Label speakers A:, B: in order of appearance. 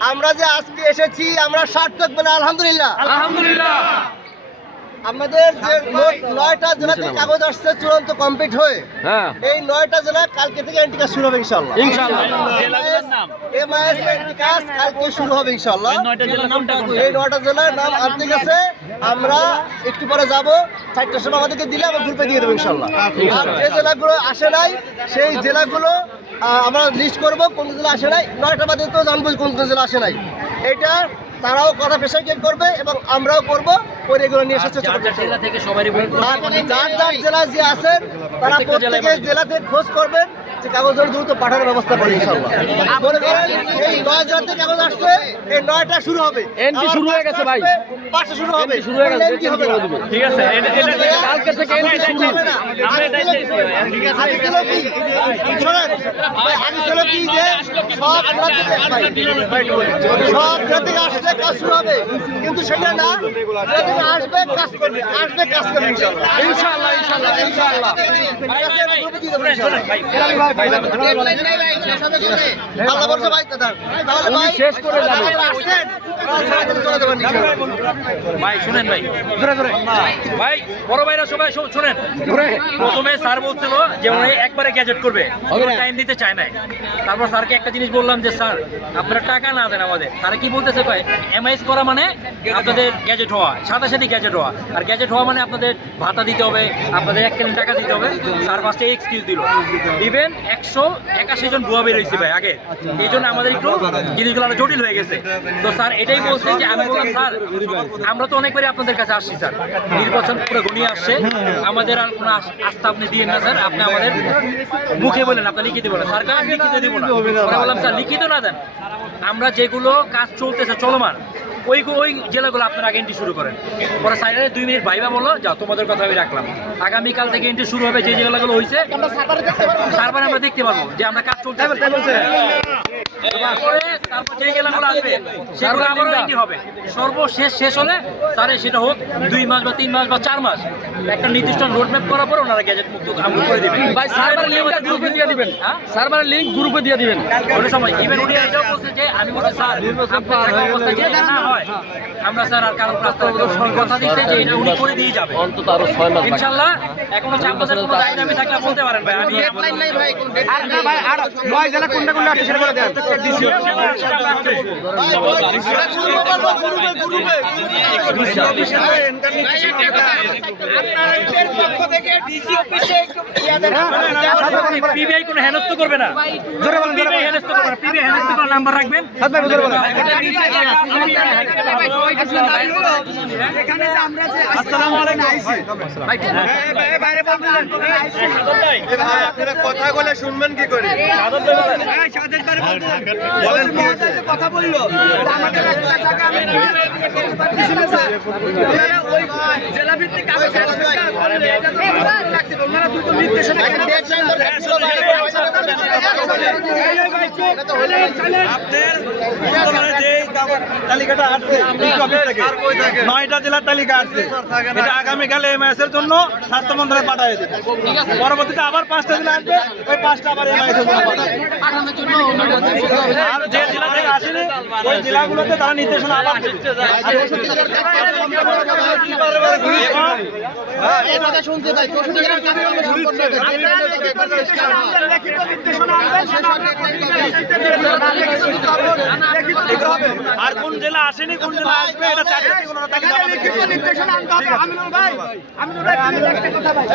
A: আমরা যে আজকে এসেছি আমরা সার্থক বলে আলহামদুলিল্লাহ।
B: আলহামদুলিল্লাহ।
A: আমাদের যে নয়টা জেলা থেকে কাগজ আসছে চূড়ান্ত কমপ্লিট হয়ে।
B: হ্যাঁ।
A: এই নয়টা জেলা কালকে থেকে এন্ট্রি কাজ শুরু হবে ইনশাল্লাহ
B: ইনশাআল্লাহ।
A: এমআইএস এন্ট্রি কাজ কালকে শুরু হবে ইনশাল্লাহ। এই নয়টা জেলার নাম আনতে গেছে আমরা একটু পরে যাব। চারটার সময় আমাদেরকে দিলে আমরা গ্রুপে দিয়ে দেবো ইনশাল্লাহ আর যে জেলাগুলো আসে নাই সেই জেলাগুলো আমরা লিস্ট করব কোন জেলা আসে নাই নয়টা বাদে তো জানব কোন কোন জেলা আসে নাই। এটা তারাও কথা প্রেসার করবে এবং আমরাও করব করে এগুলো নিয়ে এসেছে
C: যার যার জেলা
A: যে আছেন তারা প্রত্যেকের জেলাতে খোঁজ করবেন যে কাগজের দ্রুত পাঠানোর ব্যবস্থা করে মনে করেন এই নয় জেলা কাগজ আসছে এই নয়টা শুরু হবে।
B: Entry শুরু হয়ে গেছে ভাই।
A: পাঁচটা শুরু হবে।
B: শুরু হয়ে গেছে।
C: ঠিক আছে।
B: কালকে থেকে entry শুরু
A: হবে না। আগে ছিল কি? আগে ছিল কি? শোনেন, ভাই, আগে ছিল কি যে সব জেলা থেকে ভাই, ভাই, সব থেকে আসলে কাজ শুরু হবে কিন্তু সেটা না আসবে কাজ করবে আসবে কাজ করবে ইনশাআল্লাহ
B: ইনশাআল্লাহ ইনশাআল্লাহ ইনশাআল্লাহ
A: আল্লাহ বলছে ভাই দাদা তাহলে ভাই
B: শেষ করে
A: আসছেন তাহলে চলে
C: ভাই শুনেন ভাই ভাই বড় ভাইরা সবাই শুনেন প্রথমে স্যার বলছিল যে উনি একবারে গ্যাজেট করবে। টাইম দিতে চায় না তারপর স্যারকে একটা জিনিস বললাম যে স্যার আপনারা টাকা না দেন আমাদের। স্যার কি বলতেছে কয় এমআইএস করা মানে আপনাদের গ্যাজেট হওয়া সাথে সাথে গ্যাজেট হওয়া। আর গ্যাজেট হওয়া মানে আপনাদের ভাতা দিতে হবে আপনাদের এক কেলেন টাকা দিতে হবে। স্যার ফার্স্টে এক্সকিউজ দিল। ইভেন একশো একাশি জন ভুয়া বেরোইছে ভাই আগে। এই জন্য আমাদের একটু জিনিসগুলো আরও জটিল হয়ে গেছে। তো স্যার এটাই বলছে যে আমি বললাম স্যার আমরা তো অনেকবারই আপনাদের কাছে আসছি স্যার। নির্বাচন পুরো ঘনিয়ে আসছে। আমাদের আর কোনো আস্থা আপনি দিয়ে না স্যার আপনি আমাদের মুখে বলেন আপনি লিখিত বলেন। স্যারকে আমি লিখিত দিব না? আমরা বললাম স্যার লিখিত না দেন। আমরা যেগুলো কাজ চলতেছে চলমান ওই ওই জেলাগুলো আপনারা আগে এন্ট্রি শুরু করেন। পরে সাইডে দুই মিনিট ভাইবা বলল যা তোমাদের কথা আমি রাখলাম। আগামীকাল থেকে এন্ট্রি শুরু হবে যে জেলাগুলো হয়েছে সার্ভারে আমরা দেখতে পারব যে আমরা কাজ চলতে তারপরে তারপর যে জেলাগুলো আসবে সেগুলো আবারও এন্ট্রি হবে। সর্বশেষ শেষ হলে তারে সেটা হোক দুই মাস বা তিন মাস বা চার মাস। একটা নির্দিষ্ট রোড করার পর ওনারা গ্যাজেট মুক্ত আমরা করে দিবেন।
B: ভাই সার্ভারের লিংকটা গ্রুপে দিয়ে দিবেন।
C: হ্যাঁ?
B: সার্ভারের লিংক গ্রুপে দিয়ে দিবেন।
C: ওই সময় ইভেন উনি এটাও বলছে যে আমি বলছি স্যার আপনার থাকা অবস্থা যদি না হয় আমরা স্যার আর কারও রাস্তা কথা দিচ্ছে যে এটা উনি করে দিয়ে যাবে।
B: অন্তত আরও ছয় মাস
C: ইনশাআল্লাহ এখন হচ্ছে আপনাদের কোনো দাবি দাবি থাকলে বলতে পারেন ভাই আমি পিবিআই হেনস্থ করবে না হেনস্থ নাম্বার রাখবেন
A: কথা বলে শুনবেন কি করে
D: কথা বলল আমাদের একটা জায়গা আমি জেলা ভিত্তিক কাগজ করলে এটা তো ভালো লাগছে নির্দেশনা
E: তালিকাটা আসছে নয়টা জেলার তালিকা আসছে এটা আগামীকালে এমআইএস এর জন্য স্বাস্থ্য মন্ত্রণালয় পাঠায় দেবে পরবর্তীতে আবার পাঁচটা জেলা আসবে ওই পাঁচটা আবার এমআইএস এর জন্য আর যে জেলা থেকে আসেনি ওই জেলাগুলোতে তারা নির্দেশনা আবার দেবে কোন জেলা আসেনি কোন জেলা আসবে এটা চাকরি তাকে
D: নির্দেশনা আনতে হবে। আমিনুল ভাই আমিনুল ভাই একটা কথা ভাই